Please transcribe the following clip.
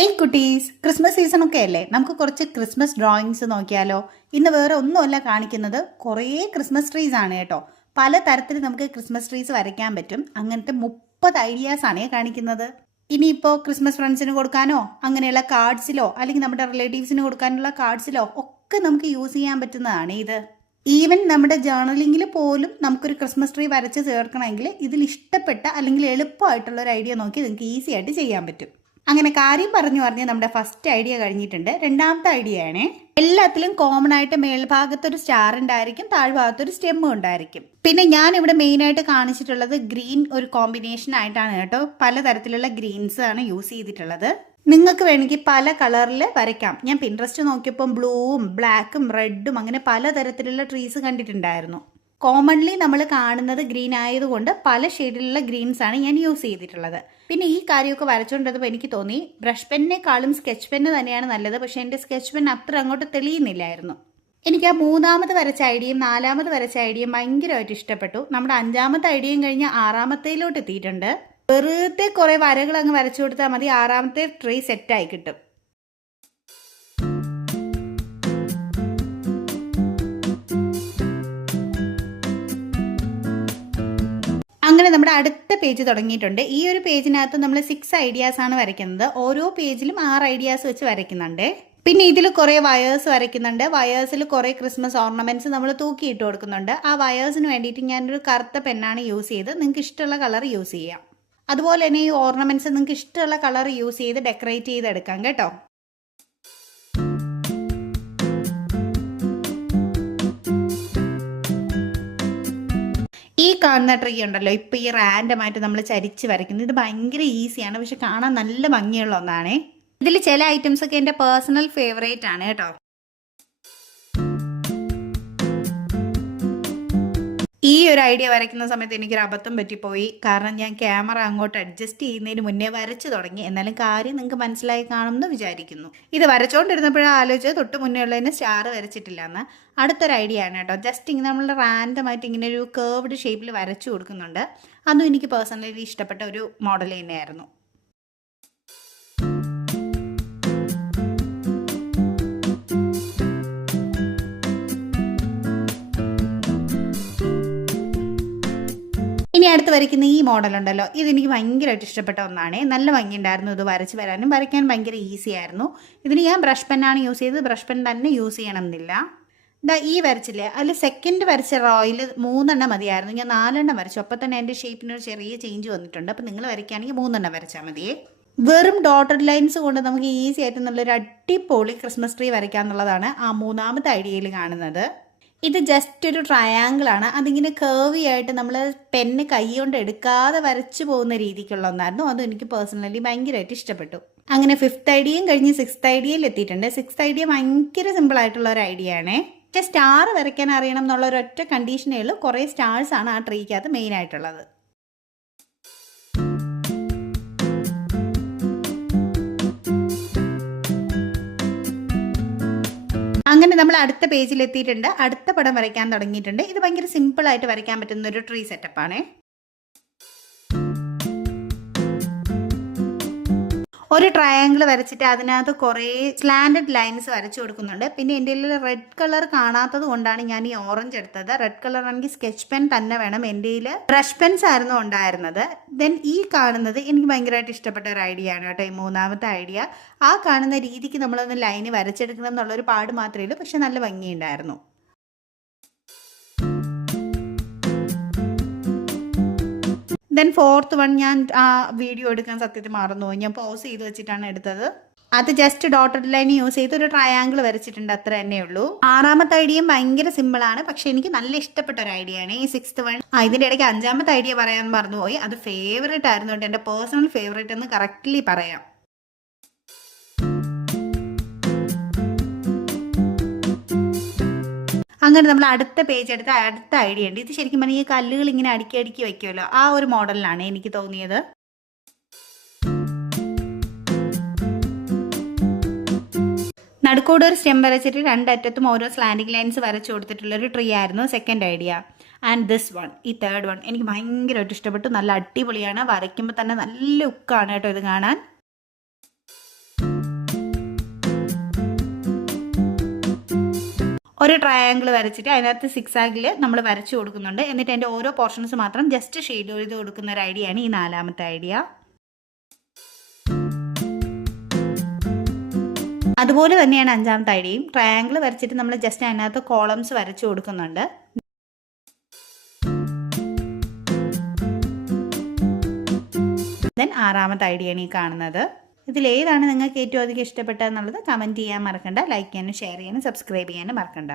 Hey കുട്ടീസ്. Christmas season ഒക്കെ അല്ലേ? നമുക്ക് കുറച്ച് ക്രിസ്മസ് ഡ്രോയിങ്സ് നോക്കിയാലോ? ഇന്ന് വേറെ ഒന്നുമല്ല കാണിക്കുന്നത്. കുറേ ക്രിസ്മസ് ട്രീസ് ആണ് കേട്ടോ. പല തരത്തിൽ നമുക്ക് ക്രിസ്മസ് ട്രീസ് വരയ്ക്കാൻ പറ്റും. അങ്ങനത്തെ മുപ്പത് ഐഡിയാസ് ആണ് കാണിക്കുന്നത്. ഇനിയിപ്പോൾ ക്രിസ്മസ് ഫ്രണ്ട്സിന് കൊടുക്കാനോ? അങ്ങനെയുള്ള കാർഡ്സിലോ അല്ലെങ്കിൽ നമ്മുടെ റിലേറ്റീവ്സിന് കൊടുക്കാനുള്ള കാർഡ്സിലോ ഒക്കെ നമുക്ക് യൂസ് ചെയ്യാൻ പറ്റുന്നതാണ് ഇത്. ഈവൻ നമ്മുടെ ജേർണലിങ്ങിൽ പോലും നമുക്കൊരു ക്രിസ്മസ് ട്രീ വരച്ച് ചേർക്കണമെങ്കിൽ ഇതിൽ ഇഷ്ടപ്പെട്ട അല്ലെങ്കിൽ എളുപ്പമായിട്ടുള്ള ഒരു ഐഡിയ നോക്കി നിങ്ങൾക്ക് ഈസി ആയിട്ട് ചെയ്യാൻ പറ്റും. അങ്ങനെ കാര്യം പറഞ്ഞു പറഞ്ഞ് നമ്മുടെ ഫസ്റ്റ് ഐഡിയ കഴിഞ്ഞിട്ടുണ്ട്. രണ്ടാമത്തെ ഐഡിയ ആണ് എല്ലാത്തിലും കോമൺ ആയിട്ട് മേൽഭാഗത്ത് ഒരു സ്റ്റാർ ഉണ്ടായിരിക്കും താഴ്ഭാഗത്ത് ഒരു സ്റ്റെമ്മ് ഉണ്ടായിരിക്കും. പിന്നെ ഞാൻ ഇവിടെ മെയിൻ ആയിട്ട് കാണിച്ചിട്ടുള്ളത് ഗ്രീൻ ഒരു കോമ്പിനേഷൻ ആയിട്ടാണ് കേട്ടോ. പലതരത്തിലുള്ള ഗ്രീൻസ് ആണ് യൂസ് ചെയ്തിട്ടുള്ളത്. നിങ്ങൾക്ക് വേണമെങ്കിൽ പല കളറിൽ വരയ്ക്കാം. ഞാൻ പിൻട്രസ്റ്റ് നോക്കിയപ്പോൾ ബ്ലൂവും ബ്ലാക്കും റെഡും അങ്ങനെ പലതരത്തിലുള്ള ട്രീസ് കണ്ടിട്ടുണ്ടായിരുന്നു. കോമൺലി നമ്മൾ കാണുന്നത് ഗ്രീൻ ആയതുകൊണ്ട് പല ഷെയ്ഡിലുള്ള ഗ്രീൻസ് ആണ് ഞാൻ യൂസ് ചെയ്തിട്ടുള്ളത്. പിന്നെ ഈ കാര്യമൊക്കെ വരച്ചുകൊണ്ടിരുന്നപ്പോൾ എനിക്ക് തോന്നി ബ്രഷ് പെന്നിനെക്കാളും സ്കെച്ച് പെന്ന് തന്നെയാണ് നല്ലത്. പക്ഷേ എന്റെ സ്കെച്ച് പെൻ അത്ര അങ്ങോട്ട് തെളിയുന്നില്ലായിരുന്നു. എനിക്ക് ആ മൂന്നാമത് വരച്ച ഐഡിയയും നാലാമത് വരച്ച ഐഡിയയും ഭയങ്കരമായിട്ട് ഇഷ്ടപ്പെട്ടു. നമ്മുടെ അഞ്ചാമത്തെ ഐഡിയയും കഴിഞ്ഞ് ആറാമത്തേലോട്ട് എത്തിയിട്ടുണ്ട് വെറുതെ കുറേ വരകൾ അങ്ങ് വരച്ചു കൊടുത്താൽ മതി. ആറാമത്തെ ട്രീ സെറ്റായി കിട്ടും. അടുത്ത പേജ് തുടങ്ങിയിട്ടുണ്ട്. ഈ ഒരു പേജിനകത്ത് നമ്മൾ സിക്സ് ഐഡിയാസ് ആണ് വരയ്ക്കുന്നത്. ഓരോ പേജിലും ആറ് ഐഡിയാസ് വെച്ച് വരയ്ക്കുന്നുണ്ട്. പിന്നെ ഇതിൽ കുറേ വയേഴ്സ് വരയ്ക്കുന്നുണ്ട്. വയേഴ്സിൽ കുറേ ക്രിസ്മസ് ഓർണമെന്റ്സ് നമ്മൾ തൂക്കിയിട്ട് കൊടുക്കുന്നുണ്ട്. ആ വയേഴ്സിന് വേണ്ടിയിട്ട് ഞാനൊരു കറുത്ത പെന്നാണ് യൂസ് ചെയ്ത് നിങ്ങൾക്ക് ഇഷ്ടമുള്ള കളർ യൂസ് ചെയ്യാം. അതുപോലെ തന്നെ ഈ ഓർണമെന്റ്സ് നിങ്ങൾക്ക് ഇഷ്ടമുള്ള കളർ യൂസ് ചെയ്ത് ഡെക്കറേറ്റ് ചെയ്തെടുക്കാം കേട്ടോ. കാണുന്ന ട്രീ ഉണ്ടല്ലോ. ഇപ്പം ഈ റാൻഡമായിട്ട് നമ്മൾ ചരിച്ച് വരയ്ക്കുന്നത്. ഇത് ഭയങ്കര ഈസിയാണ് പക്ഷെ കാണാൻ നല്ല ഭംഗിയുള്ള ഒന്നാണേ. ഇതിൽ ചില ഐറ്റംസ് ഒക്കെ എന്റെ പേഴ്സണൽ ഫേവറേറ്റ് ആണ് കേട്ടോ. ഈ ഒരു ഐഡിയ വരയ്ക്കുന്ന സമയത്ത് എനിക്കൊരു അബദ്ധം പറ്റിപ്പോയി. കാരണം ഞാൻ ക്യാമറ അങ്ങോട്ട് അഡ്ജസ്റ്റ് ചെയ്യുന്നതിന് മുന്നേ വരച്ചു തുടങ്ങി. എന്നാലും കാര്യം നിങ്ങൾക്ക് മനസ്സിലായി കാണുമെന്ന് വിചാരിക്കുന്നു. ഇത് വരച്ചുകൊണ്ടിരുന്നപ്പോഴാണ് ആലോചിച്ചത് തൊട്ട് മുന്നേ ഉള്ളതിന് സ്റ്റാർ വരച്ചിട്ടില്ല എന്ന്. അടുത്തൊരു ഐഡിയ ആണ് കേട്ടോ. ജസ്റ്റ് ഇങ്ങനെ നമ്മൾ റാൻഡമായിട്ട് ഇങ്ങനെ ഒരു കേർവ്ഡ് ഷേപ്പിൽ വരച്ചു കൊടുക്കുന്നുണ്ട്. അതും എനിക്ക് പേഴ്സണലി ഇഷ്ടപ്പെട്ട ഒരു മോഡൽ തന്നെയായിരുന്നു. ഇനി അടുത്ത് വരയ്ക്കുന്ന ഈ മോഡൽ ഉണ്ടല്ലോ ഇതെനിക്ക് ഭയങ്കരമായിട്ട് ഇഷ്ടപ്പെട്ട ഒന്നാണ്. നല്ല ഭംഗിയുണ്ടായിരുന്നു ഇത് വരച്ച് വരാനും. വരയ്ക്കാൻ ഭയങ്കര ഈസി ആയിരുന്നു. ഇതിന് ഞാൻ ബ്രഷ് പെന്നാണ് യൂസ് ചെയ്തത്. ബ്രഷ് പെൻ തന്നെ യൂസ് ചെയ്യണമെന്നില്ല. ഇതാ ഈ വരച്ചില്ലേ? അതിൽ സെക്കൻഡ് വരച്ച റോയിൽ മൂന്നെണ്ണം മതിയായിരുന്നു. ഞാൻ നാലെണ്ണം വരച്ചു. അപ്പോൾ തന്നെ എന്റെ ഷേപ്പിനൊരു ചെറിയ ചേഞ്ച് വന്നിട്ടുണ്ട്. അപ്പോൾ നിങ്ങൾ വരയ്ക്കുകയാണെങ്കിൽ മൂന്നെണ്ണം വരച്ചാൽ മതിയേ വെറും ഡോട്ടഡ് ലൈൻസ് കൊണ്ട് നമുക്ക് ഈസി ആയിട്ട് നല്ലൊരു അടിപൊളി ക്രിസ്മസ് ട്രീ വരയ്ക്കാന്നുള്ളതാണ് ആ മൂന്നാമത്തെ ഐഡിയയിൽ കാണുന്നത്. ഇത് ജസ്റ്റ് ഒരു ട്രയാങ്കിൾ ആണ്. അതിങ്ങനെ കേർവി ആയിട്ട് നമ്മൾ പെന്ന് കൈ കൊണ്ട് എടുക്കാതെ വരച്ചു പോകുന്ന രീതിക്കുള്ള ഒന്നായിരുന്നു. അതും എനിക്ക് പേഴ്സണലി ഭയങ്കരമായിട്ട് ഇഷ്ടപ്പെട്ടു. അങ്ങനെ ഫിഫ്ത്ത് ഐഡിയയും കഴിഞ്ഞ് സിക്സ്ത് ഐഡിയയിൽ എത്തിയിട്ടുണ്ട്. സിക്സ്ത് ഐഡിയ ഭയങ്കര സിമ്പിൾ ആയിട്ടുള്ള ഒരു ഐഡിയ ആണ്. സ്റ്റാർ വരയ്ക്കാൻ അറിയണം എന്നുള്ള ഒരൊറ്റ കണ്ടീഷനേ ഉള്ളൂ. കുറേ സ്റ്റാർസ് ആണ് ആ ട്രീക്കകത്ത് മെയിൻ ആയിട്ടുള്ളത്. അങ്ങനെ നമ്മൾ അടുത്ത പേജിൽ എത്തിയിട്ടുണ്ട് അടുത്ത പടം വരയ്ക്കാൻ തുടങ്ങിയിട്ടുണ്ട്. ഇത് ഭയങ്കര സിമ്പിൾ ആയിട്ട് വരയ്ക്കാൻ പറ്റുന്ന ഒരു ട്രീ സെറ്റപ്പ് ഒരു ട്രയാങ്കിൾ വരച്ചിട്ട് അതിനകത്ത് കുറേ സ്ലാൻഡഡ് ലൈൻസ് വരച്ചു കൊടുക്കുന്നുണ്ട്. പിന്നെ എന്റെ കയ്യിൽ റെഡ് കളർ കാണാത്തത് കൊണ്ടാണ് ഞാൻ ഈ ഓറഞ്ച് എടുത്തത്. റെഡ് കളർ ആണെങ്കിൽ സ്കെച്ച് പെൻ തന്നെ വേണം. എന്റെ കയ്യിൽ ബ്രഷ് പെൻസ് ആയിരുന്നു ഉണ്ടായിരുന്നത്. ദെൻ ഈ കാണുന്നത് എനിക്ക് ഭയങ്കരമായിട്ട് ഇഷ്ടപ്പെട്ട ഒരു ഐഡിയ ആണ് കേട്ടോ. ഈ മൂന്നാമത്തെ ഐഡിയ ആ കാണുന്ന രീതിക്ക് നമ്മളൊന്ന് ലൈന് വരച്ചെടുക്കണം എന്നുള്ളൊരു പാട് മാത്രമേ ഉള്ളൂ. പക്ഷെ നല്ല ഭംഗിയുണ്ടായിരുന്നു. ദെൻ ഫോർത്ത് വൺ ഞാൻ ആ വീഡിയോ എടുക്കാൻ സത്യത്തിൽ മറന്നുപോയി. ഞാൻ പോസ് ചെയ്ത് വെച്ചിട്ടാണ് എടുത്തത്. അത് ജസ്റ്റ് ഡോട്ടഡ് ലൈൻ യൂസ് ചെയ്ത് ഒരു ട്രയാങ്കിൾ വരച്ചിട്ടുണ്ട് അത്ര തന്നെ ഉള്ളൂ. ആറാമത്തെ ഐഡിയയും ഭയങ്കര സിമ്പിൾ ആണ് പക്ഷെ എനിക്ക് നല്ല ഇഷ്ടപ്പെട്ട ഒരു ഐഡിയ ആണ്. ഈ സിക്സ്ത് വൺ ഇതിന്റെ ഇടയ്ക്ക് അഞ്ചാമത്തെ ഐഡിയ പറയാൻ മറന്നുപോയി. അത് ഫേവറേറ്റ് ആയിരുന്നു എന്റെ പേഴ്സണൽ ഫേവറേറ്റ് എന്ന് കറക്റ്റ്ലി പറയാം. അങ്ങനെ നമ്മൾ അടുത്ത പേജ് എടുത്ത് അടുത്ത ഐഡിയ ഉണ്ട്. ഇത് ശരിക്കും പറഞ്ഞാൽ ഈ കല്ലുകൾ ഇങ്ങനെ അടുക്കി അടുക്കി വെക്കുമല്ലോ. ആ ഒരു മോഡലിലാണ് എനിക്ക് തോന്നിയത്. നടുക്കോട് ഒരു സ്റ്റെം വരച്ചിട്ട് രണ്ടറ്റത്തും ഓരോ സ്ലാൻഡിങ് ലൈൻസ് വരച്ചു കൊടുത്തിട്ടുള്ള ഒരു ട്രീ ആയിരുന്നു second idea and this one ഈ തേർഡ് വൺ എനിക്ക് ഭയങ്കരമായിട്ട് ഇഷ്ടപ്പെട്ടു. നല്ല അടിപൊളിയാണ്. വരയ്ക്കുമ്പോൾ തന്നെ നല്ല ലുക്കാണ് കേട്ടോ ഇത് കാണാൻ. ഒരു ട്രയാങ്കിൾ വരച്ചിട്ട് അതിനകത്ത് സിക്സ് ആഗിൽ നമ്മൾ വരച്ചു കൊടുക്കുന്നുണ്ട്. എന്നിട്ട് അതിന്റെ ഓരോ പോർഷൻസ് മാത്രം ജസ്റ്റ് ഷെയ്ഡ് ചെയ്ത് കൊടുക്കുന്ന ഒരു ഐഡിയ ആണ് ഈ നാലാമത്തെ ഐഡിയ അതുപോലെ തന്നെയാണ് അഞ്ചാമത്തെ ഐഡിയയും ട്രയാങ്കിൾ വരച്ചിട്ട് നമ്മൾ ജസ്റ്റ് അതിനകത്ത് കോളംസ് വരച്ചു കൊടുക്കുന്നുണ്ട്. ദെൻ ആറാമത്തെ ഐഡിയയാണ് ഈ കാണുന്നത്. ഇതിൽ ഏതാണ് നിങ്ങൾക്ക് ഏറ്റവും അധികം ഇഷ്ടപ്പെട്ടതെന്നുള്ളത് കമന്റ് ചെയ്യാൻ മറക്കണ്ട ലൈക്ക് ചെയ്യാനും ഷെയർ ചെയ്യാനും സബ്സ്ക്രൈബ് ചെയ്യാനും മറക്കണ്ട.